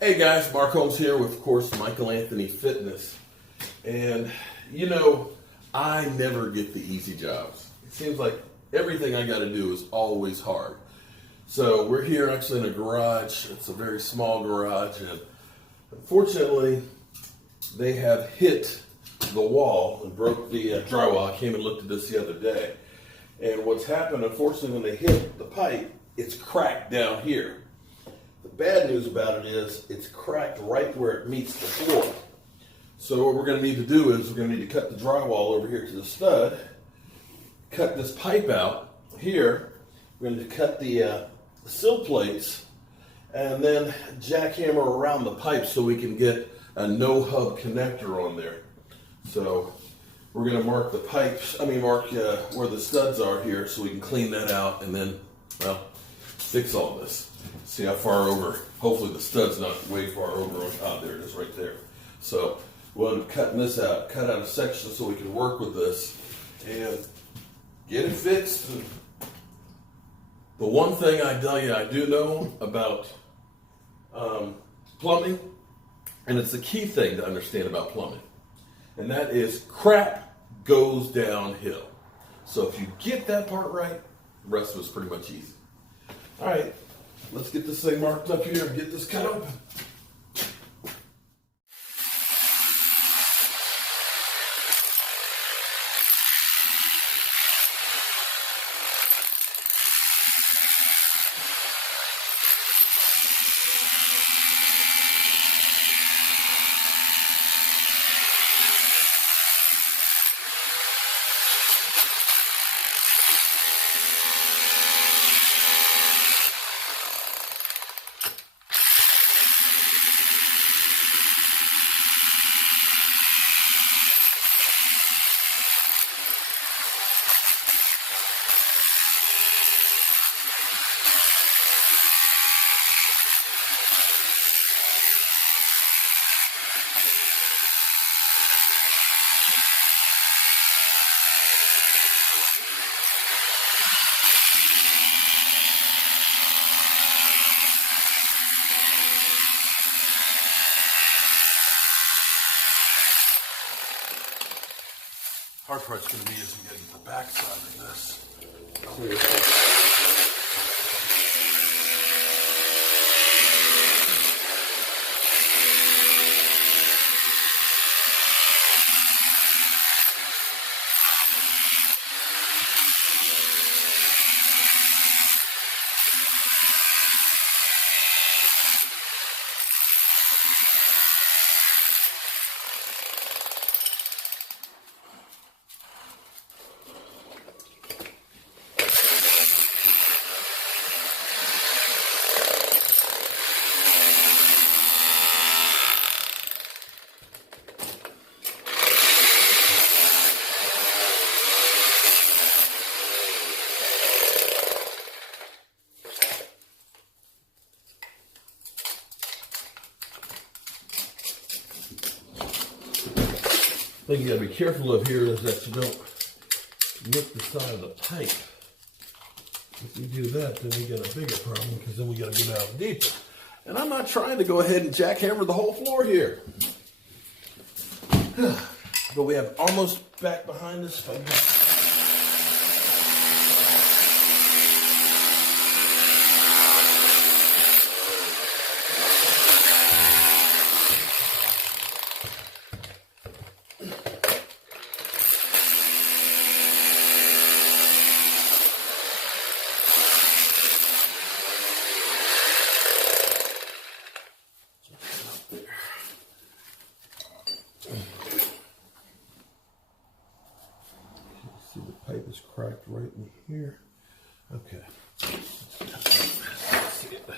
Hey guys, Mark Holmes here with, of course, Michael Anthony Fitness. And, you know, I never get the easy jobs. It seems like everything I got to do is always hard. So we're here actually in a garage. It's a very small garage, and unfortunately, they have hit the wall and broke the drywall. I came and looked at this the other day. And what's happened, unfortunately, when they hit the pipe, it's cracked down here. The bad news about it is it's cracked right where it meets the floor. So what we're going to need to do is we're going to need to cut the drywall over here to the stud, cut this pipe out here. We're going to cut the sill plates and then jackhammer around the pipe so we can get a no hub connector on there. So we're going to mark the pipes, mark where the studs are here so we can clean that out and then, well, fix all this. See how far over, hopefully the stud's not way far over. There it is right there. So we'll end up cutting this out, cut out a section so we can work with this and get it fixed. The one thing I tell you I do know about plumbing, and it's the key thing to understand about plumbing, and that is crap goes downhill. So if you get that part right, the rest of it's pretty much easy. All right, let's get this thing marked up here and get this cut open. Hard part's going to be is we got to get the back side of this clear. The thing you got to be careful of here is that you don't nick the side of the pipe. If you do that, then we got a bigger problem because then we got to go down deeper. And I'm not trying to go ahead and jackhammer the whole floor here. But we have almost back behind us. See, the pipe is cracked right in here. Okay. Let's see it.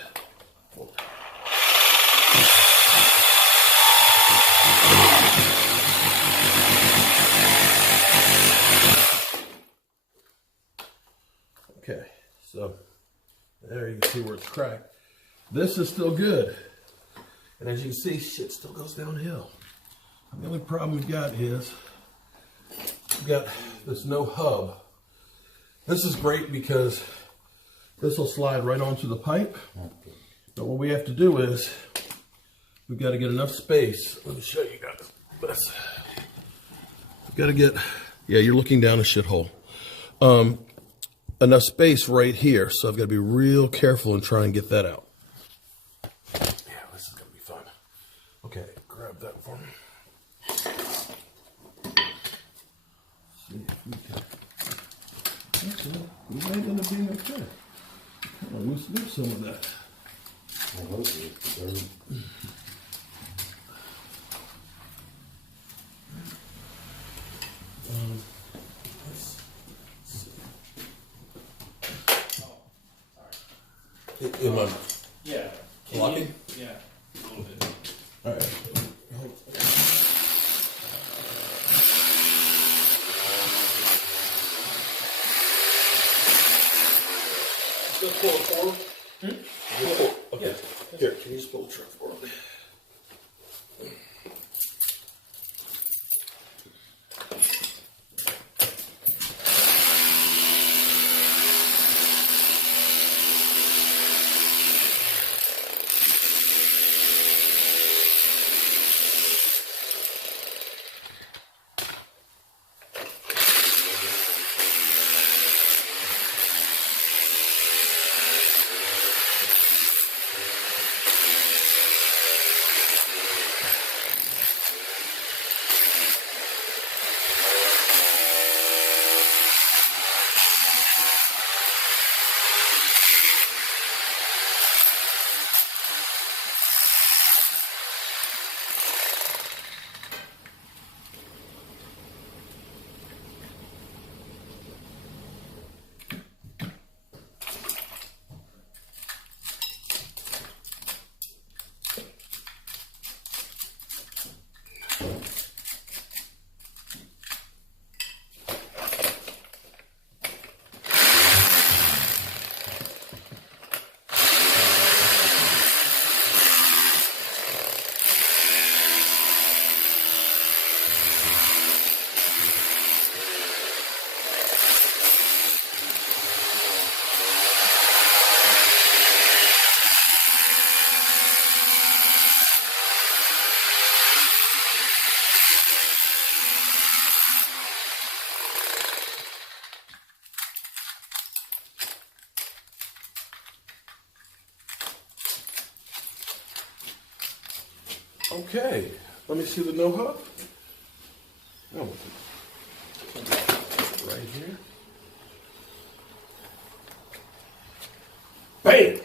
Okay, so there you can see where it's cracked. This is still good. And as you can see, shit still goes downhill. The only problem we got is we've got this no hub. This is great because this will slide right onto the pipe. So what we have to do is, we've got to get enough space. Let me show you guys this. We've got to get, yeah, you're looking down a shithole. Enough space right here. So I've got to be real careful and try and get that out. Yeah, this is going to be fun. Okay, grab that for me. See if we can. Okay, we might end up being okay. I'll loosen up some of that. Let's see. Am I? Yeah. Locking? Yeah, a little bit. All right. Just pull it forward. Okay. Yeah. Here, can you just pull the truck forward? Okay, let me see the no hub. Oh, right here. Bam! Yeah,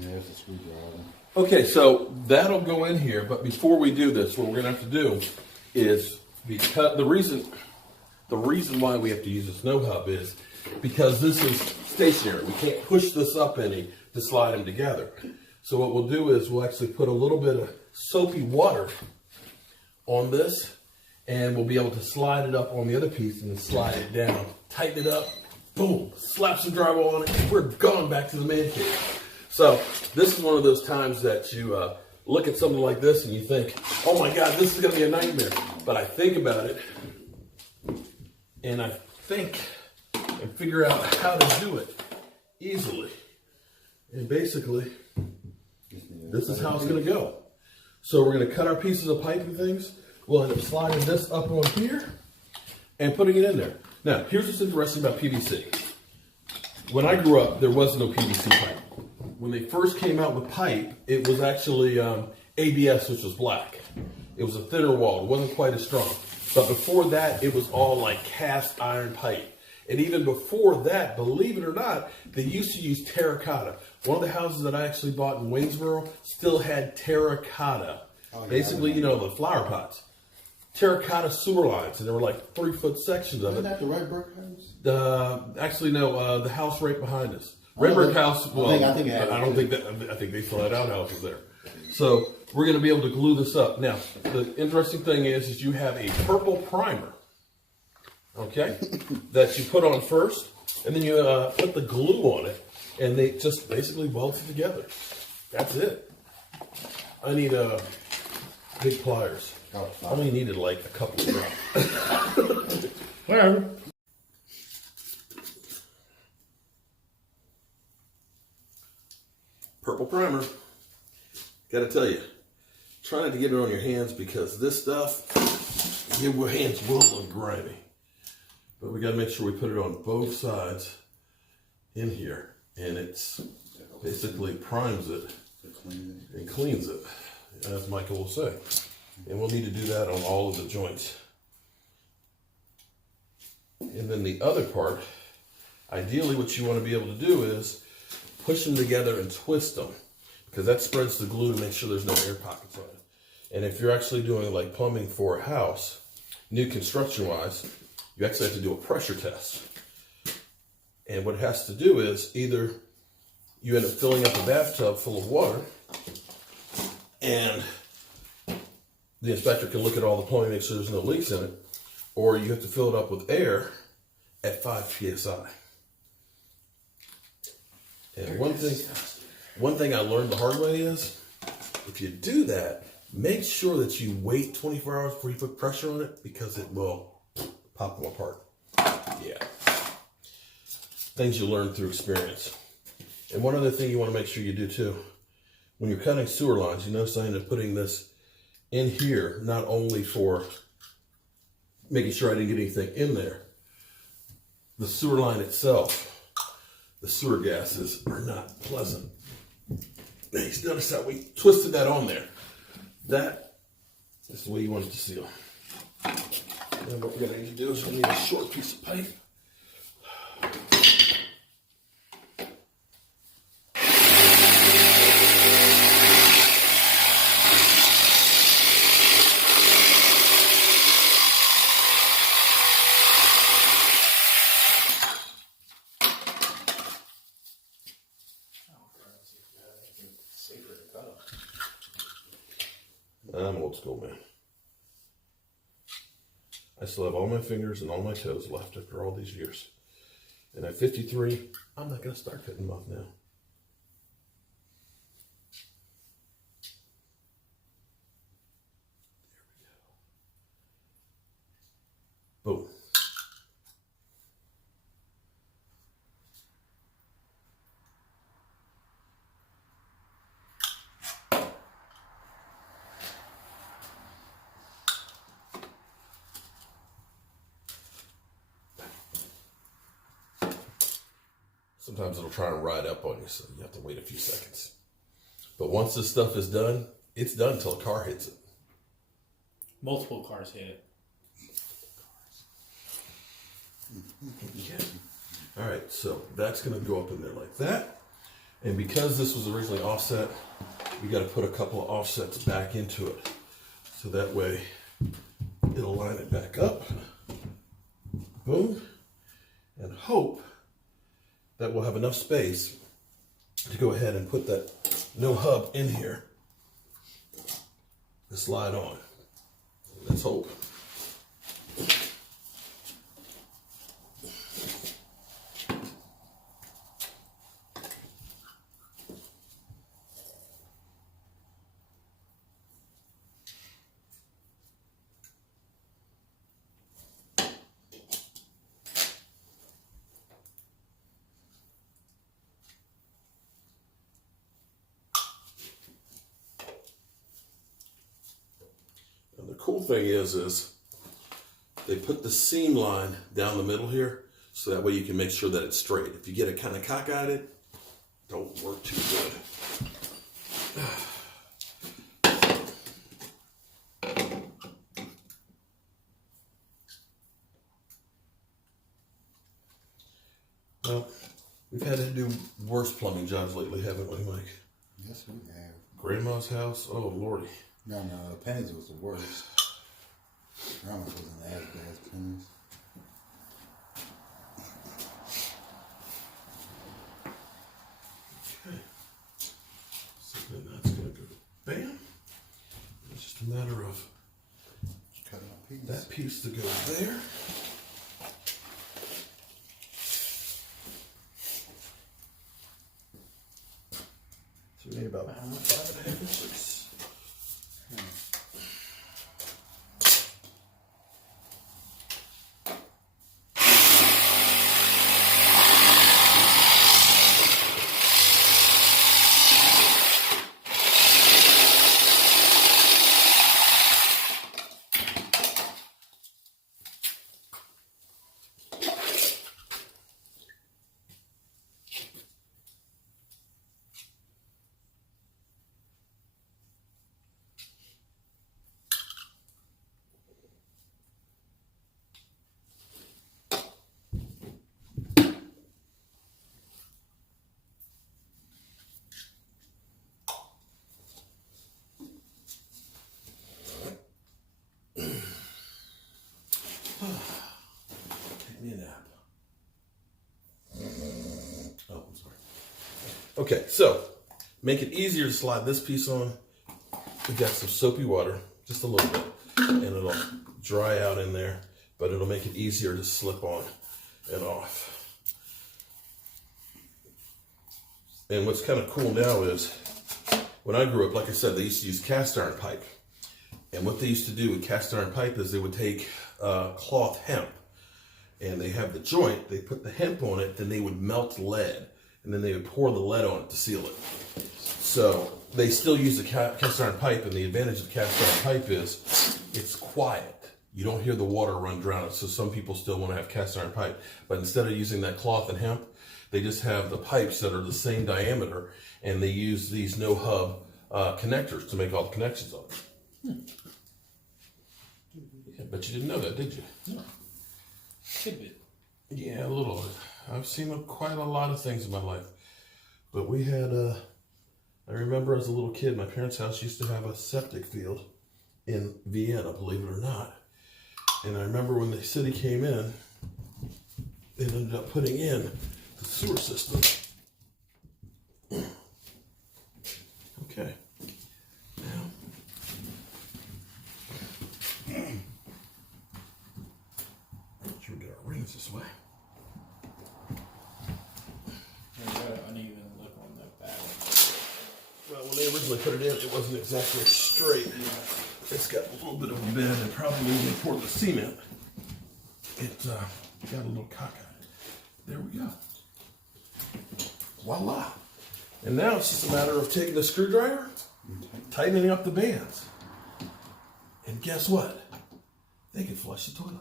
there's a screwdriver. Okay, so that'll go in here, but before we do this, what we're gonna have to do is, because the reason why we have to use this no hub is because this is stationary. We can't push this up any to slide them together. So what we'll do is we'll actually put a little bit of soapy water on this, and we'll be able to slide it up on the other piece and then slide it down, tighten it up, boom, slap some drywall on it, and we're gone back to the man cave. So this is one of those times that you look at something like this and you think, oh my God, this is gonna be a nightmare. But I think about it, and I think and figure out how to do it easily. And basically, this is how it's gonna go. So we're gonna cut our pieces of pipe and things. We'll end up sliding this up on here and putting it in there. Now, here's what's interesting about PVC. When I grew up, there was no PVC pipe. When they first came out with pipe, it was actually ABS, which was black. It was a thinner wall. It wasn't quite as strong. But before that, it was all like cast iron pipe. And even before that, believe it or not, they used to use terracotta. One of the houses that I actually bought in Waynesboro still had terracotta. Oh, yeah, basically, you know, the flower pots. Terracotta sewer lines, and there were like 3-foot sections of it. Isn't that the red brick house? Actually, no, the house right behind us. Red brick house, well, I think they still had outhouses there. So we're going to be able to glue this up. Now, the interesting thing is you have a purple primer, okay, that you put on first, and then you put the glue on it, and they just basically weld it together. That's it. I need big pliers. I only needed like a couple of drops. Whatever. Purple primer. Got to tell you, try not to get it on your hands because this stuff, your hands will look grimy. But we got to make sure we put it on both sides in here, and it's basically primes it and cleans it, as Michael will say. And we'll need to do that on all of the joints. And then the other part, ideally what you want to be able to do is push them together and twist them, because that spreads the glue to make sure there's no air pockets on it. And if you're actually doing like plumbing for a house, new construction wise, you actually have to do a pressure test. And what it has to do is either you end up filling up a bathtub full of water, and the inspector can look at all the plumbing, make sure there's no leaks in it, or you have to fill it up with air at 5 psi. And one thing I learned the hard way is, if you do that, make sure that you wait 24 hours before you put pressure on it, because it will pop them apart. Yeah. Things you learn through experience. And one other thing you want to make sure you do too, when you're cutting sewer lines, you notice I ended up putting this in here, not only for making sure I didn't get anything in there. The sewer line itself, the sewer gases are not pleasant. Now you notice how we twisted that on there. That is the way you want it to seal. And what we're going to need to do is we'll need a short piece of pipe. I'm old school, man. I still have all my fingers and all my toes left after all these years. And at 53, I'm not going to start cutting them off now. There we go. Boom. Sometimes it'll try and ride up on you, so you have to wait a few seconds. But once this stuff is done, it's done until a car hits it. Multiple cars hit it. Yeah. All right, so that's going to go up in there like that. And because this was originally offset, we got to put a couple of offsets back into it. So that way it'll line it back up. Boom. And hope that we'll have enough space to go ahead and put that no hub in here to slide on. Let's hope. The cool thing is they put the seam line down the middle here, so that way you can make sure that it's straight. If you get it kind of cockeyed, don't work too good. Well, we've had to do worse plumbing jobs lately, haven't we, Mike? Yes, we have. Grandma's house? Oh, Lordy. No, Penny's was the worst. Grandma's wasn't as bad as Penny's. Okay. So then that's going to go bam. It's just a matter of Cutting a piece. that piece to go there. So we need about 5.5 inches. Okay, so make it easier to slide this piece on. We got some soapy water, just a little bit, and it'll dry out in there, but it'll make it easier to slip on and off. And what's kind of cool now is, when I grew up, like I said, they used to use cast iron pipe. And what they used to do with cast iron pipe is they would take cloth hemp, and they have the joint, they put the hemp on it, then they would melt lead, and then they would pour the lead on it to seal it. So they still use the cast iron pipe, and the advantage of cast iron pipe is it's quiet. You don't hear the water run drown it, so some people still want to have cast iron pipe. But instead of using that cloth and hemp, they just have the pipes that are the same diameter, and they use these no-hub connectors to make all the connections on it. Yeah, but you didn't know that, did you? No. Tidbit. Yeah, a little. I've seen quite a lot of things in my life. But we had, I remember as a little kid, my parents' house used to have a septic field in Vienna, believe it or not. And I remember when the city came in, they ended up putting in the sewer system. Okay. Now, should we get our rings this way? I got an uneven look on the back. Well, when they originally put it in, it wasn't exactly straight. It's got a little bit of a bend, and probably when they poured the cement, it got a little cockeyed. There we go. Voila. And now it's just a matter of taking the screwdriver, tightening up the bands. And guess what? They can flush the toilet.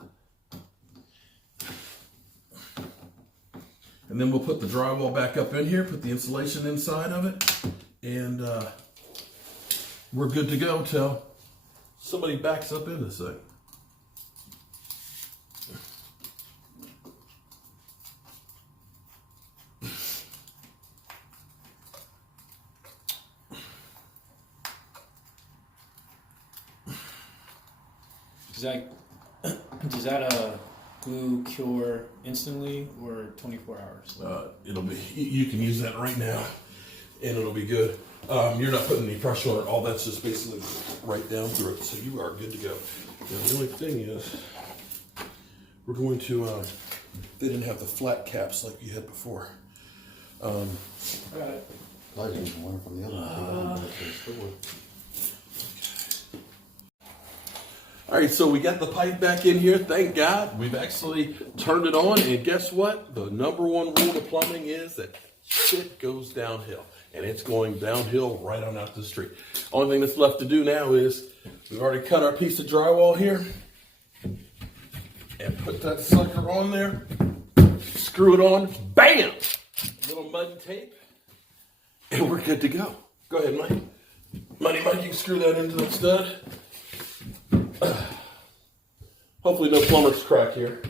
And then we'll put the drywall back up in here, put the insulation inside of it, and we're good to go till somebody backs up in this thing. Does that glue cure instantly or 24 hours? It'll be, you can use that right now and it'll be good. You're not putting any pressure on it. All that's just basically right down through it. So you are good to go. Now, the only thing is we're going to, they didn't have the flat caps like you had before. Got it. I use one from the other one. All right, so we got the pipe back in here. Thank God. We've actually turned it on. And guess what? The number one rule of plumbing is that shit goes downhill. And it's going downhill right on out the street. Only thing that's left to do now is we've already cut our piece of drywall here. And put that sucker on there. Screw it on. Bam! Little mud tape. And we're good to go. Go ahead, Mike. Mike, you can screw that into the stud. Hopefully no plumber's crack here.